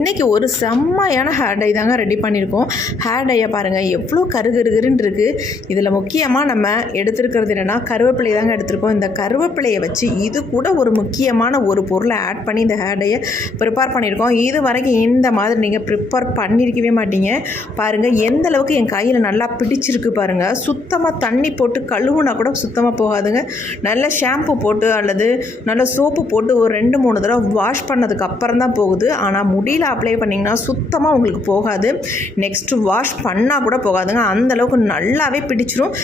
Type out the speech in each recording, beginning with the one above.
இன்றைக்கி ஒரு செம்மையான ஹேர் டை தாங்க ரெடி பண்ணியிருக்கோம். ஹேர் டையை பாருங்கள் எவ்வளோ கருகருன்னு இருக்குது. இதில் முக்கியமாக நம்ம எடுத்துருக்கிறது என்னென்னா கருவேப்பிலை தாங்க எடுத்திருக்கோம். இந்த கருவேப்பிலையை வச்சு இது கூட ஒரு முக்கியமான ஒரு பொருளை ஆட் பண்ணி இந்த ஹேர் டையை ப்ரிப்பேர் பண்ணியிருக்கோம். இது வரைக்கும் இந்த மாதிரி நீங்கள் ப்ரிப்பேர் பண்ணியிருக்கவே மாட்டீங்க. பாருங்கள் எந்த அளவுக்கு என் கையில் நல்லா பிடிச்சிருக்கு பாருங்கள். சுத்தமாக தண்ணி போட்டு கழுவுனா கூட சுத்தமாக போகாதுங்க. நல்ல ஷாம்பு போட்டு அல்லது நல்ல சோப்பு போட்டு ஒரு 2-3 தடவை வாஷ் பண்ணதுக்கு அப்புறம் தான் போகுது. ஆனால் முடியல அப்ளை பண்ணிங்கன்னா சுத்தமாக உங்களுக்கு போகாது. நெக்ஸ்ட்டு வாஷ் பண்ணால் கூட போகாதுங்க. அந்தளவுக்கு நல்லாவே பிடிச்சிரும்.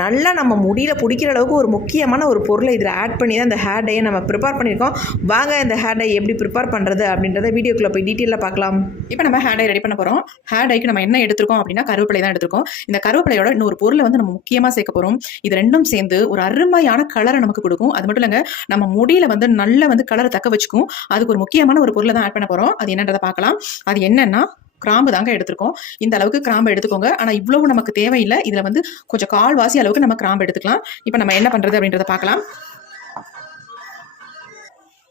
நல்லா நம்ம முடியில் பிடிக்கிற அளவுக்கு ஒரு முக்கியமான ஒரு பொருளை இதில் ஆட் பண்ணி தான் இந்த ஹேர் டையை நம்ம ப்ரிப்பேர் பண்ணியிருக்கோம். வாங்க இந்த ஹேர் டை எப்படி ப்ரிப்பேர் பண்ணுறது அப்படின்றத வீடியோக்குள்ளே போய் டீட்டெயிலாக பார்க்கலாம். இப்போ நம்ம ஹேர் டை ரெடி பண்ண போகிறோம். ஹேர் டைக்கு நம்ம என்ன எடுத்துருக்கோம் அப்படின்னா கருவேப்பிலை தான் எடுத்துருக்கோம். இந்த கருவேப்பிலையோட இன்னொரு பொருளை வந்து நம்ம முக்கியமாக சேர்க்க போகிறோம். இது ரெண்டும் சேர்ந்து ஒரு அருமையான கலரை நமக்கு கொடுக்கும். அது மட்டும் இல்லைங்க, நம்ம முடியில் வந்து நல்ல வந்து கலரை தக்க வச்சுக்கும். அதுக்கு ஒரு முக்கியமான ஒரு பொருளை தான் ஆட் பண்ண போகிறோம். அது என்னன்றதை பார்க்கலாம். அது என்னன்னா கிராம்பு தாங்க எடுத்துருக்கோம். இந்த அளவுக்கு கிராம்பு எடுத்துக்கோங்க. ஆனால் இவ்வளவு நமக்கு தேவையில்லை. இதில் வந்து கொஞ்சம் கால்வாசி அளவுக்கு நம்ம கிராம்பு எடுத்துக்கலாம். இப்போ நம்ம என்ன பண்ணுறது அப்படின்றத பார்க்கலாம்.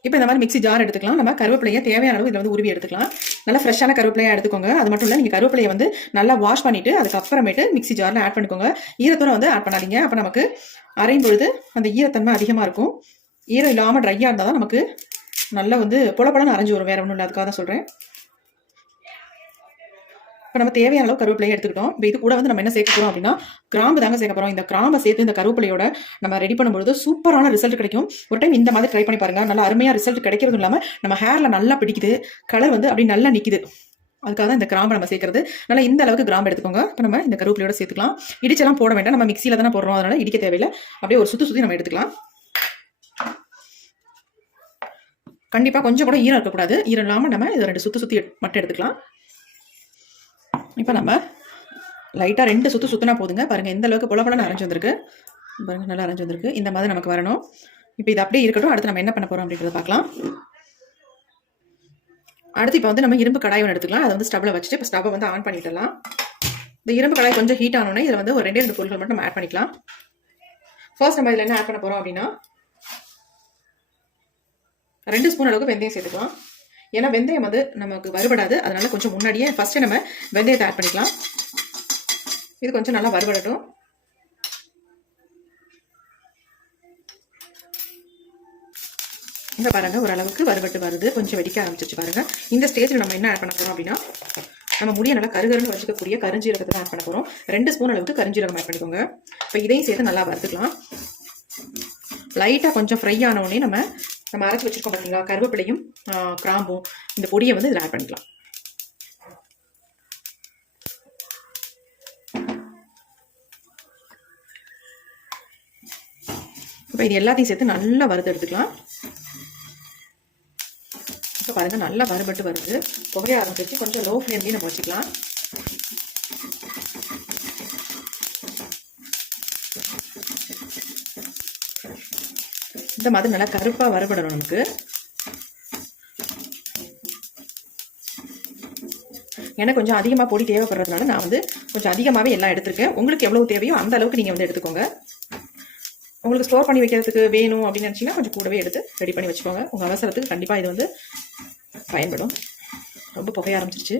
இப்போ இந்த மாதிரி மிக்ஸி ஜார் எடுத்துக்கலாம். நம்ம கருவேப்பிலையை தேவையான அளவு இதில் வந்து உருவி எடுத்துக்கலாம். நல்லா ஃப்ரெஷ்ஷான கருவேப்பிலையாக எடுத்துக்கோங்க. அது மட்டும் இல்லை, நீங்கள் கருவேப்பிலையை வந்து நல்லா வாஷ் பண்ணிவிட்டு அதுக்கப்புறமேட்டு மிக்ஸி ஜாரில் ஆட் பண்ணிக்கோங்க. ஈரத்தோட வந்து ஆட் பண்ணாதீங்க. அப்போ நமக்கு அரையும் பொழுது அந்த ஈரத்தன்மை அதிகமாக இருக்கும். ஈரம் இல்லாமல் ட்ரையாக இருந்தால் தான் நமக்கு நல்லா வந்து பொலப்பொலன்னு அரைஞ்சி வரும். வேறு ஒன்றும் இல்லை, அதுக்காக தான் சொல்கிறேன். இப்போ நம்ம தேவையான அளவு கருவேப்பிலையை எடுத்துக்கிட்டோம். இப்போ இது கூட வந்து நம்ம என்ன சேர்க்க போகிறோம் அப்படின்னா கிராம்பு தாங்க சேர்க்க போகிறோம். இந்த கிராம்பை சேர்த்து இந்த கருவேப்பிலையோட நம்ம ரெடி பண்ணும்போது சூப்பரான ரிசல்ட் கிடைக்கும். ஒரு டைம் இந்த மாதிரி ட்ரை பண்ணி பாருங்கள். நல்லா அருமையாக ரிசல்ட் கிடைக்கிறதும் இல்லாமல் நம்ம ஹேரில் நல்லா பிடிக்குது. கலர் வந்து அப்படி நல்லா நிற்குது. அதுக்காக தான் இந்த கிராம்பை நம்ம சேர்க்கறது. நல்லா இந்த அளவுக்கு கிராம்பு எடுத்துக்கோங்க. இப்போ நம்ம இந்த கருவேப்பிலையோட சேர்த்துக்கலாம். இடிச்செல்லாம் போட வேண்டாம். நம்ம மிக்சியில் தானே போடுறோம், அதனால் இடிக்க தேவையில்லை. அப்படியே ஒரு சுற்றி நம்ம எடுத்துக்கலாம். கண்டிப்பாக கொஞ்சம் கூட ஈரம் இருக்கக்கூடாது. ஈரம் இல்லாமல் நம்ம இதை 2 சுற்றி மட்டும் எடுத்துக்கலாம். இப்போ நம்ம லைட்டாக 2 சுற்று சுற்றினா போதுங்க. பாருங்கள் எந்த அளவுக்கு பொலப்பொலன்னு அரைஞ்சி வந்திருக்கு. பாருங்கள் நல்லா அரைஞ்சி வந்திருக்கு. இந்த மாதிரி நமக்கு வரணும். இப்போ இது அப்படியே இருக்கட்டும். அடுத்து நம்ம என்ன பண்ண போகிறோம் அப்படின்றத பார்க்கலாம். அடுத்து இப்போ வந்து நம்ம இரும்பு கடாய் ஒன்று எடுத்துக்கலாம். அதை வந்து ஸ்டவ்வில் வச்சுட்டு இப்போ ஸ்டவ்வை வந்து ஆன் பண்ணிடலாம். இந்த இரும்பு கடாய் கொஞ்சம் ஹீட் ஆனோடனே இதில் வந்து ஒரு 2 பொருட்கள் மட்டும் நம்ம ஆட் பண்ணிக்கலாம். ஃபர்ஸ்ட் நம்ம இதில் என்ன ஆட் பண்ண போகிறோம் அப்படின்னா 2 ஸ்பூன் அளவுக்கு வெந்தயம் சேர்த்துக்கலாம். ஏன்னா வெந்தயம் வந்து நமக்கு வறுபடாது. அதனால கொஞ்சம் முன்னாடியே ஃபர்ஸ்ட் நம்ம வெந்தயத்தை ஆட் பண்ணிக்கலாம். இது கொஞ்சம் நல்லா வறுபடட்டும். இந்த பாருங்க ஓரளவுக்கு வறுபட்டு வருது. கொஞ்சம் வெடிக்க ஆரம்பிச்சிருச்சு பாருங்க. இந்த ஸ்டேஜில் நம்ம என்ன ஆட் பண்ண போறோம் அப்படின்னா நம்ம முடிய நல்லா கருகருன்னு வச்சுக்கக்கூடிய கருஞ்சீரகத்தை தான் ஆட் பண்ண போறோம். 2 ஸ்பூன் அளவுக்கு கருஞ்சீரகம் ஆட் பண்ணிக்கோங்க. இப்போ இதையும் சேர்த்து நல்லா வறுத்துக்கலாம். லைட்டாக கொஞ்சம் ஃப்ரை ஆனவுடனே நம்ம அரைச்சி வச்சிருக்கோம் பார்த்தீங்களா கருவேப்பிலையும் கிராம்பும், இந்த பொடியை வந்து இதில் ஆட் பண்ணிக்கலாம். இப்போ இது எல்லாத்தையும் சேர்த்து நல்லா வறுத்து எடுத்துக்கலாம். இப்போ பாருங்க நல்லா வறுபட்டு வருது. புகைய ஆரம்பிச்சு கொஞ்சம் லோ ஃப்ளேம்லேயே நம்ம வச்சுக்கலாம். இந்த மாதிரி நல்லா கருப்பாக வறுபடணும் நமக்கு. எனக்கு கொஞ்சம் அதிகமாக பொடி தேவைப்படுறதுனால நான் வந்து கொஞ்சம் அதிகமாகவே எல்லாம் எடுத்திருக்கேன். உங்களுக்கு எவ்வளவு தேவையோ அந்த அளவுக்கு நீங்கள் வந்து எடுத்துக்கோங்க. உங்களுக்கு ஸ்டோர் பண்ணி வைக்கிறதுக்கு வேணும் அப்படின்னு நினச்சிங்கன்னா கொஞ்சம் கூடவே எடுத்து ரெடி பண்ணி வச்சுக்கோங்க. உங்கள் அவசரத்துக்கு கண்டிப்பாக இது வந்து பயன்படும். ரொம்ப புகைய ஆரம்பிச்சிருச்சு.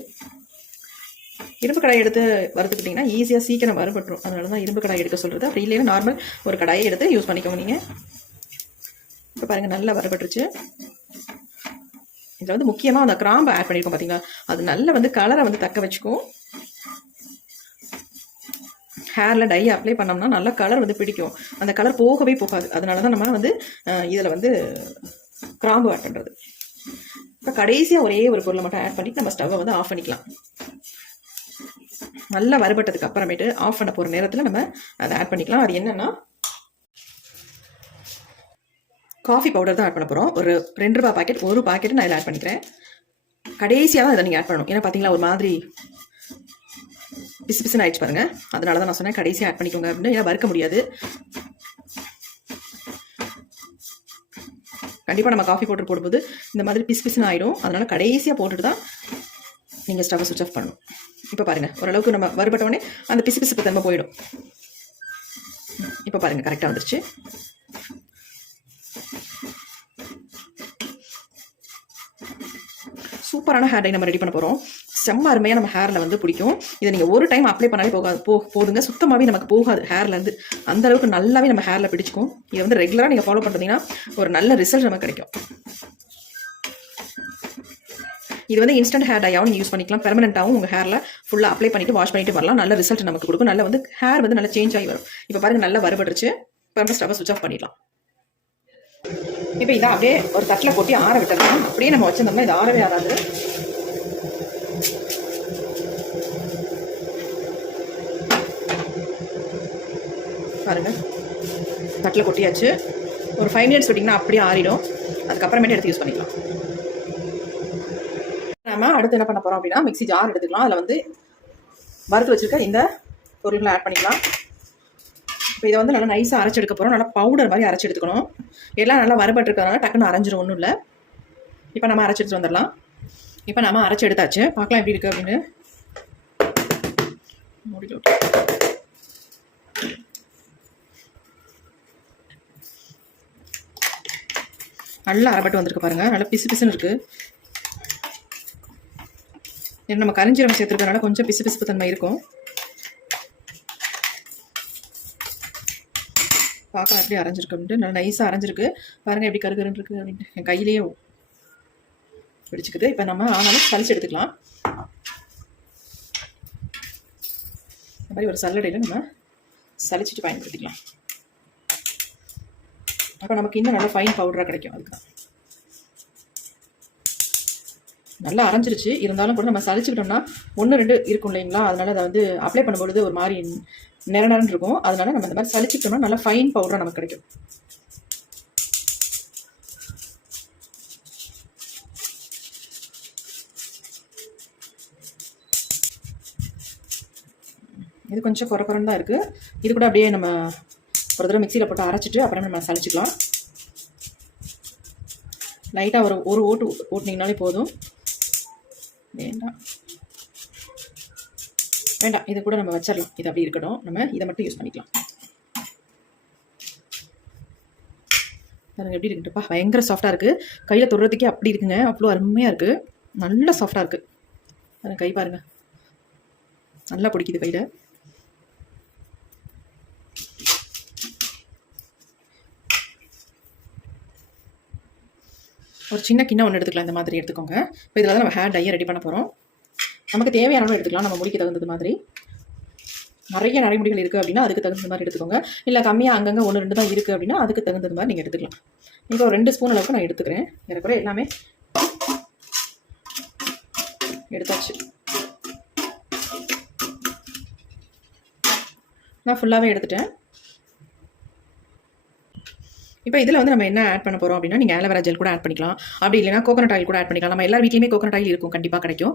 இரும்பு கடாயை எடுத்து வறுத்துக்கிட்டிங்கன்னா ஈஸியாக சீக்கிரம் வறுபட்டுரும். அதனால தான் இரும்பு கடாய் எடுக்க சொல்கிறது. அப்படி இல்லைன்னா நார்மல் ஒரு கடாயை எடுத்து யூஸ் பண்ணிக்கோங்க நீங்கள். இப்போ பாருங்கள் நல்லா வறுபட்டுருச்சு. இதில் வந்து முக்கியமாக அந்த கிராம்பை ஆட் பண்ணியிருக்கோம் பார்த்தீங்களா, அது நல்லா வந்து கலரை வந்து தக்க வச்சுக்கும். ஹேரில் டை அப்ளை பண்ணோம்னா நல்லா கலர் வந்து பிடிக்கும். அந்த கலர் போகவே போகாது. அதனால தான் நம்ம வந்து இதில் வந்து கிராம்பு ஆட் பண்ணுறது. இப்போ கடைசியாக ஒரே ஒரு பொருளை மட்டும் ஆட் பண்ணிட்டு நம்ம ஸ்டவ்வை வந்து ஆஃப் பண்ணிக்கலாம். நல்லா வறுபட்டதுக்கு அப்புறமேட்டு ஆஃப் பண்ண போகிற நேரத்தில் நம்ம அதை ஆட் பண்ணிக்கலாம். அது என்னென்னா காஃபி பவுடர் தான் ஆட் பண்ண போகிறோம். ஒரு 2 ரூபாய் பாக்கெட், ஒரு பாக்கெட் நான் இதில் ஆட் பண்ணிக்கிறேன். கடைசியாக தான் இதை நீங்கள் ஆட் பண்ணணும். ஏன்னா பார்த்தீங்களா ஒரு மாதிரி பிசு பிசுன்னு ஆயிடுச்சு பாருங்கள். அதனால தான் நான் சொன்னேன் கடைசியாக ஆட் பண்ணிக்கோங்க அப்படின்னு. ஏன்னா வறுக்க முடியாது. கண்டிப்பாக நம்ம காஃபி பவுடர் போடும்போது இந்த மாதிரி பிசு பிசுன்னு ஆகிடும். அதனால் கடைசியாக போட்டுட்டு தான் நீங்கள் ஸ்டவ்வை சுவிட்ச் ஆஃப் பண்ணணும். இப்போ பாருங்கள் ஓரளவுக்கு நம்ம வறுபட்டோடனே அந்த பிசு பிசுப்பு தன்மை போயிடும். இப்போ பாருங்கள் கரெக்டாக வந்துருச்சு. சூப்பரான ஹேர் டை நம்ம ரெடி பண்ண போகிறோம். செம்ம அருமையாக நம்ம ஹேரில் வந்து பிடிக்கும். இதை நீங்கள் ஒரு டைம் அப்ளை பண்ணாலே போதுங்க. சுத்தமாகவே நமக்கு போகாது ஹேர்லேருந்து. அந்த அளவுக்கு நல்லாவே நம்ம ஹேரில் பிடிச்சிக்கும். இதை வந்து ரெகுலராக நீங்கள் ஃபாலோ பண்ணுறீங்கன்னா ஒரு நல்ல ரிசல்ட் நமக்கு கிடைக்கும். இது வந்து இன்ஸ்டன்ட் ஹேர் டையாகவும் நீங்கள் யூஸ் பண்ணிக்கலாம். பெர்மனெண்ட்டாகவும் உங்கள் ஹேரில் ஃபுல்லாக அப்ளை பண்ணிவிட்டு வாஷ் பண்ணிட்டு வரலாம். நல்ல ரிசல்ட் நமக்கு கொடுக்கும். நல்ல வந்து ஹேர் வந்து நல்லா சேஞ்ச் ஆகி வரும். இப்போ பாருங்கள் நல்லா வறுபட்டுருச்சு. இப்போ ஸ்டவ்வை சுவிச் ஆஃப் பண்ணிடலாம். இப்போ இதை அப்படியே ஒரு தட்டில் கொட்டி ஆற விட்டுறலாம். அப்படியே நம்ம வச்சிருந்தோம்னா இது ஆறவே ஆறாது. பாருங்க தட்டில் கொட்டியாச்சு. ஒரு 5 minutes விட்டிங்கன்னா அப்படியே ஆறிடும். அதுக்கப்புறமேட்டு எடுத்து யூஸ் பண்ணிக்கலாம். நம்ம அடுத்து என்ன பண்ண போகிறோம் அப்படின்னா மிக்ஸி ஜார் எடுத்துக்கலாம். அதில் வந்து வறுத்து வச்சுருக்க இந்த பொருள்களை ஆட் பண்ணிக்கலாம். இப்போ இதை வந்து நல்லா நைஸாக அரைச்சி எடுக்க போகிறோம். நல்லா பவுடர் மாதிரி அரைச்சி எடுத்துக்கணும். எல்லாம் நல்லா வறுபட்டுருக்கிறதுனால டக்குன்னு அரைஞ்சிரும், ஒன்றும் இல்லை. இப்போ நம்ம அரைச்சி எடுத்து வந்துடலாம். இப்போ நம்ம அரைச்சி எடுத்தாச்சு. பார்க்கலாம் எப்படி இருக்குது அப்படின்னு. நல்லா அரைப்பட்டு வந்திருக்கு பாருங்கள். நல்லா பிசு பிசுன்னு இருக்குது. ஏன்னா நம்ம கரிஞ்சீரகம் சேர்த்துருக்கனால கொஞ்சம் பிசு பிசுப்பு தன்மை இருக்கும். பார்க்கலாம் எப்படி அரைஞ்சிருக்கு அப்படின்ட்டு. நல்லா நைஸாக அரைஞ்சிருக்கு பாருங்கள். எப்படி கருகருன்னு இருக்குது அப்படின்ட்டு என் கையிலேயே பிடிச்சிக்குது. இப்போ நம்ம ஆனாலும் சளிச்சு எடுத்துக்கலாம். இந்த மாதிரி ஒரு சல்லடையில் நம்ம சளிச்சிட்டு பயன்படுத்திக்கலாம். அப்போ நமக்கு இன்னும் நல்லா ஃபைன் பவுடராக கிடைக்கும். அதுக்கு தான் நல்லா அரைஞ்சிருச்சு. இருந்தாலும் கூட நம்ம சளிச்சுக்கிட்டோம்னா 1-2 இருக்கும் இல்லைங்களா. அதனால அதை வந்து அப்ளை பண்ணும்பொழுது ஒரு மாதிரி நிறநரன்னு இருக்கும். அதனால நம்ம இந்த மாதிரி சளிச்சுக்கிட்டோம்னா நல்லா ஃபைன் பவுடராக நமக்கு கிடைக்கும். இது கொஞ்சம் குறைக்குறன்னு தான் இருக்குது. இது கூட அப்படியே நம்ம ஒரு தடவை மிக்சியில் போட்டு அரைச்சிட்டு அப்புறம் நம்ம சளிச்சிக்கலாம். லைட்டாக ஒரு ஓட்டு ஓட்டினீங்கனாலே போதும். வேண்டாம் இது கூட நம்ம வச்சிடலாம். இது அப்படி இருக்கட்டும். நம்ம இதை மட்டும் யூஸ் பண்ணிக்கலாம். பாருங்க எப்படி இருக்குப்பா. பயங்கர சாஃப்டாக இருக்குது. கையில் தொடுறதுக்கே அப்படி இருக்குங்க. அவ்வளோ அருமையாக இருக்குது. நல்லா சாஃப்டாக இருக்குது. பாருங்க கை பாருங்கள். நல்லா பிடிக்குது கையில். ஒரு சின்ன கிண்ணம் ஒன்று எடுத்துக்கலாம். இந்த மாதிரி எடுத்துக்கோங்க. இப்போ இதில் தான் நம்ம ஹேர் டையை ரெடி பண்ண போகிறோம். நமக்கு தேவையானவங்க எடுத்துக்கலாம். நம்ம முடிக்க தகுந்தது மாதிரி. நிறைய நடைமுறைகள் இருக்குது அப்படின்னா அதுக்கு தகுந்த மாதிரி எடுத்துக்கோங்க. இல்லை கம்மியாக அங்கங்கே 1-2 தான் இருக்குது அப்படின்னா அதுக்கு தகுந்தது மாதிரி நீங்கள் எடுத்துக்கலாம். இப்போ ஒரு 2 ஸ்பூன் அளவுக்கு நான் எடுத்துக்கிறேன். ஏறக்குறைய எல்லாமே எடுத்தாச்சு. நான் ஃபுல்லாகவே எடுத்துட்டேன். இப்போ இதில் வந்து நம்ம என்ன ஆட் பண்ண போகிறோம் அப்படின்னா நீங்கள் ஆலோவேரா ஜெல் கூட ஆட் பண்ணிக்கலாம். அப்படி இல்லைனா கோகனட் ஆயில் கூட ஆட் பண்ணிக்கலாம். நம்ம எல்லா வீட்லையுமே கோகனட் ஆயில் இருக்கும், கண்டிப்பாக கிடைக்கும்.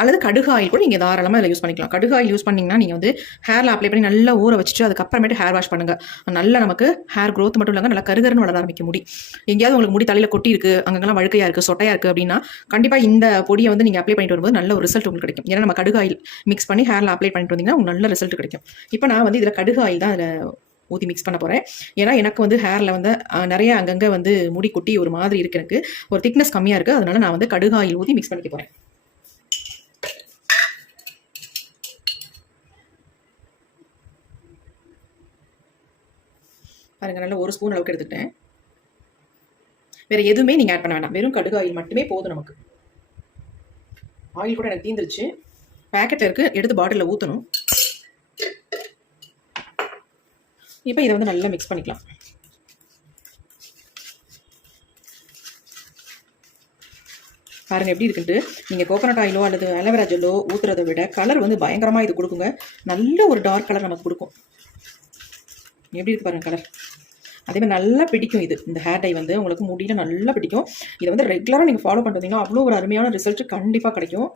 அல்லது கடுகு ஆயில் கூட நீங்கள் தாராளமாக இதில் யூஸ் பண்ணிக்கலாம். கடுகு ஆயில் யூஸ் பண்ணிங்கன்னா நீங்கள் வந்து ஹேரில் அப்ளை பண்ணி நல்லா ஊற வச்சுட்டு அதுக்கப்புறமேட்டு ஹேர் வாஷ் பண்ணுங்கள். நல்லா நமக்கு ஹேர் க்ரோத் மட்டும் இல்லைங்க, நல்லா கருகருன்னு வளர ஆரம்பிக்க முடி. எங்கேயாவது உங்களுக்கு முடி தலையில் கொட்டி இருக்குது, அங்கெல்லாம் வழுக்கையாக இருக்குது, சொட்டையாக இருக்குது அப்படின்னா கண்டிப்பாக இந்த பொடியை வந்து நீங்கள் அப்ளை பண்ணிட்டு வரும்போது நல்ல ஒரு ரிசல்ட் உங்களுக்கு கிடைக்கும். ஏன்னா நம்ம கடுகு ஆயில் மிக்ஸ் பண்ணி ஹேரில் அப்ளை பண்ணிட்டு வந்தீங்கன்னா உங்களுக்கு நல்ல ரிசல்ட் கிடைக்கும். இப்போ நான் வந்து இதில் கடுகு ஆயில் தான் அதில் ஊற்றி மிக்ஸ் பண்ண போகிறேன். ஏன்னா எனக்கு வந்து ஹேரில் வந்து நிறைய அங்கங்கே வந்து முடி கொட்டி ஒரு மாதிரி இருக்குது. எனக்கு ஒரு திக்னஸ் கம்மியாக இருக்குது. அதனால நான் வந்து கடுகு ஆயில் ஊற்றி மிக்ஸ் பண்ணிக்க போகிறேன். பாருங்க நல்லா 1 ஸ்பூன் அளவுக்கு எடுத்துக்கிட்டேன். வேறு எதுவுமே நீங்கள் ஆட் பண்ண வேண்டாம். வெறும் கடுகு ஆயில் மட்டுமே போதும் நமக்கு. ஆயில் கூட எனக்கு தீந்துருச்சு. பேக்கெட்டில் இருக்குது, எடுத்து பாட்டிலில் ஊற்றணும். இப்போ இதை வந்து நல்லா மிக்ஸ் பண்ணிக்கலாம். பாருங்கள் எப்படி இருக்குன்ட்டு. நீங்கள் கோகனட் ஆயிலோ அல்லது ஆலோவேரா ஜெல்லோ ஊற்றுறதை விட கலர் வந்து பயங்கரமாக இது கொடுக்குங்க. நல்ல ஒரு டார்க் கலர் நமக்கு கொடுக்கும். எப்படி இருக்குது பாருங்கள் கலர். அதேமாதிரி நல்லா பிடிக்கும். இந்த ஹேர் டை வந்து உங்களுக்கு முடியல நல்லா பிடிக்கும். இதை வந்து ரெகுலராக நீங்கள் ஃபாலோ பண்ணுறீங்கன்னா அவ்வளோ ஒரு அருமையான ரிசல்ட் கண்டிப்பாக கிடைக்கும்.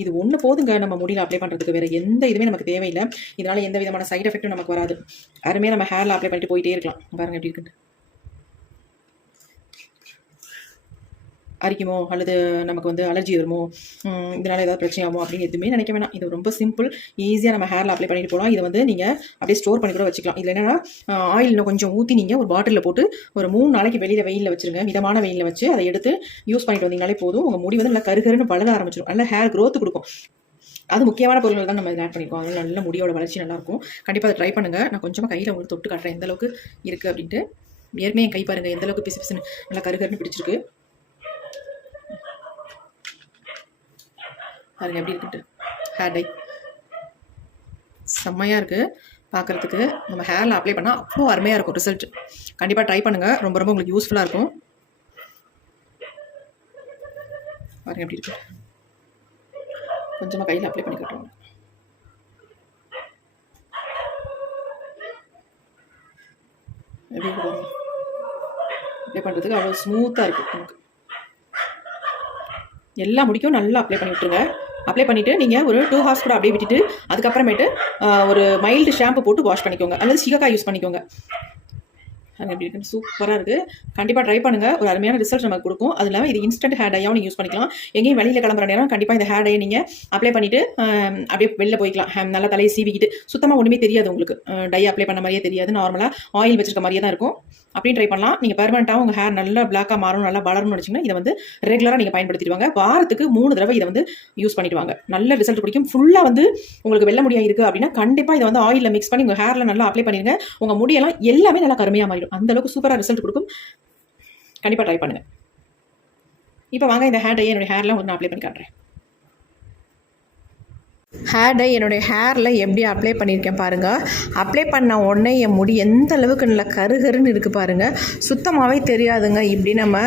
இது ஒன்று போதுங்க நம்ம முடியில் அப்ளை பண்ணுறதுக்கு. வேறு எந்த இதுவுமே நமக்கு தேவையில்லை. இதனால் எந்த விதமான சைட் எஃபெக்ட்டும் நமக்கு வராது. அருமையாக நம்ம ஹேரில் அப்ளை பண்ணிட்டு போயிட்டே இருக்கலாம். பாருங்கள் எப்படி இருக்குன்னு. அரிக்குமோ அல்லது நமக்கு வந்து அலர்ஜி வருமோ, இதனால் ஏதாவது பிரச்சனை ஆகுமோ அப்படின்னு எதுவுமே நினைக்க வேணாம். இது ரொம்ப சிம்பிள், ஈஸியாக நம்ம ஹேரில் அப்ளை பண்ணிட்டு போகலாம். இதை வந்து நீங்கள் அப்படியே ஸ்டோர் பண்ணி கூட வச்சுக்கலாம். இதில் என்னென்னா ஆயில் இன்னும் கொஞ்சம் ஊற்றி நீங்கள் ஒரு பாட்டிலில் போட்டு ஒரு 3 நாளைக்கு வெளியில் வெயிலில் வச்சுருங்க. மிதமான வெயிலில் வச்சு அதை எடுத்து யூஸ் பண்ணிட்டு வந்தீங்கனாலே போதும். உங்கள் முடி வந்து நல்லா கருகருன்னு வளர ஆரம்பிச்சிடும். நல்லா ஹேர் க்ரோத் கொடுக்கும். அது முக்கியமான பொருட்கள் தான் நம்ம இதில் ஆட் பண்ணியிருக்கோம். அதனால நல்ல முடியோட வளர்ச்சி நல்லாயிருக்கும். கண்டிப்பாக அதை ட்ரை பண்ணுங்கள். நான் கொஞ்சமாக கையில் உங்களுக்கு தொட்டு காட்டுறேன் எந்த அளவுக்கு இருக்குது அப்படின்ட்டு. ஏற்கனவே என் கை பாருங்கள் எந்த அளவுக்கு பிசு பிசுன்னு நல்லா கருகருன்னு பிடிச்சிருக்கு பாருங்க எப்படி இருக்குன்ட்டு. ஹேர் டை செம்மையாக இருக்குது பார்க்குறதுக்கு. நம்ம ஹேரில் அப்ளை பண்ணால் அவ்வளோ அருமையாக இருக்கும் ரிசல்ட். கண்டிப்பாக ட்ரை பண்ணுங்கள். ரொம்ப ரொம்ப உங்களுக்கு யூஸ்ஃபுல்லாக இருக்கும். பாருங்கள் எப்படி இருக்கு. கொஞ்சமாக கையில் அப்ளை பண்ணி கட்டுவாங்க. எப்படி இருக்கு பாருங்க. அப்ளை பண்ணுறதுக்கு அவ்வளோ ஸ்மூத்தாக இருக்குது நமக்கு. எல்லா முடிக்கும் நல்லா அப்ளை பண்ணி விட்டுருங்க. அப்ளை பண்ணிவிட்டு நீங்கள் ஒரு 2 ஹவர்ஸ் கூட அப்படியே விட்டுட்டு அதுக்கப்புறமேட்டு ஒரு மைல்டு ஷாம்பு போட்டு வாஷ் பண்ணிக்கோங்க. அல்லது சிகக்காய் யூஸ் பண்ணிக்கோங்க. அது எப்படி இருக்குன்னு சூப்பராக இருக்குது. கண்டிப்பாக ட்ரை பண்ணுங்கள். ஒரு அருமையான ரிசல்ட் நமக்கு கொடுக்கும். அது இல்லாமல் இது இன்ஸ்டன்ட் ஹேர் டையாகவும் நீங்கள் யூஸ் பண்ணிக்கலாம். எங்கேயும் வெளியில் கிளம்புற நேரம் கண்டிப்பாக இந்த ஹேர் டையை நீங்கள் அப்ளை பண்ணிவிட்டு அப்படியே வெளில போய்க்கலாம். நல்லா தலையை சீவிக்கிட்டு சுத்தமாக ஒன்றுமே தெரியாது உங்களுக்கு. டை அப்ளை பண்ண மாதிரியே தெரியாது. நார்மலாக ஆயில் வச்சிருக்க மாதிரியே தான் இருக்கும். அப்படியே ட்ரை பண்ணலாம். நீங்கள் பெர்மனெண்ட்டாக உங்கள் ஹேர் நல்லா பிளாக்காக மாறணும், நல்லா வளரணும்னு நினச்சிங்கன்னா இதை வந்து ரெகுலராக நீங்கள் பயன்படுத்திடுவாங்க. வாரத்துக்கு 3 தடவை இதை வந்து யூஸ் பண்ணிடுவாங்க. நல்ல ரிசல்ட் பிடிக்கும். ஃபுல்லாக வந்து உங்களுக்கு வெள்ளை முடியாக இருக்குது அப்படின்னா கண்டிப்பாக இதை வந்து ஆயிலில் மிக்ஸ் பண்ணி உங்கள் ஹேரில் நல்லா அப்ளை பண்ணிடுங்க. உங்கள் முடியெல்லாம் எல்லாமே நல்லா கருமையாக மாறிடும். அந்த அளவுக்கு சூப்பராக ரிசல்ட் கொடுக்கும். கண்டிப்பாக ட்ரை பண்ணுங்கள். இப்போ வாங்க இந்த ஹேர் டையை என்னுடைய ஹேரில் உங்களுக்கு நான் அப்ளை பண்ணி காட்டுறேன். ஹேர் டை என்னுடைய ஹேரில் எப்படி அப்ளை பண்ணியிருக்கேன் பாருங்கள். அப்ளை பண்ண உடனே என் முடி எந்த அளவுக்கு நல்லா கருகருன்னு இருக்குது பாருங்கள். சுத்தமாகவே தெரியாதுங்க. இப்படி நம்ம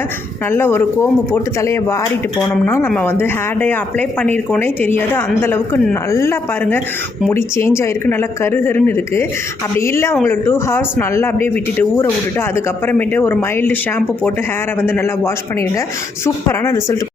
நல்ல ஒரு கோம்பு போட்டு தலையை வாரிட்டு போனோம்னா நம்ம வந்து ஹேர் டை அப்ளை பண்ணியிருக்கோனே தெரியாது. அந்தளவுக்கு நல்லா பாருங்கள் முடி சேஞ்ச் ஆகிருக்கு, நல்லா கருகருன்னு இருக்குது. அப்படி இல்லை உங்களுக்கு 2 ஹவர்ஸ் நல்லா அப்படியே விட்டுட்டு ஊற விட்டுட்டு அதுக்கப்புறமேட்டு ஒரு மைல்டு ஷாம்பு போட்டு ஹேரை வந்து நல்லா வாஷ் பண்ணிடுங்க. சூப்பரான ரிசல்ட்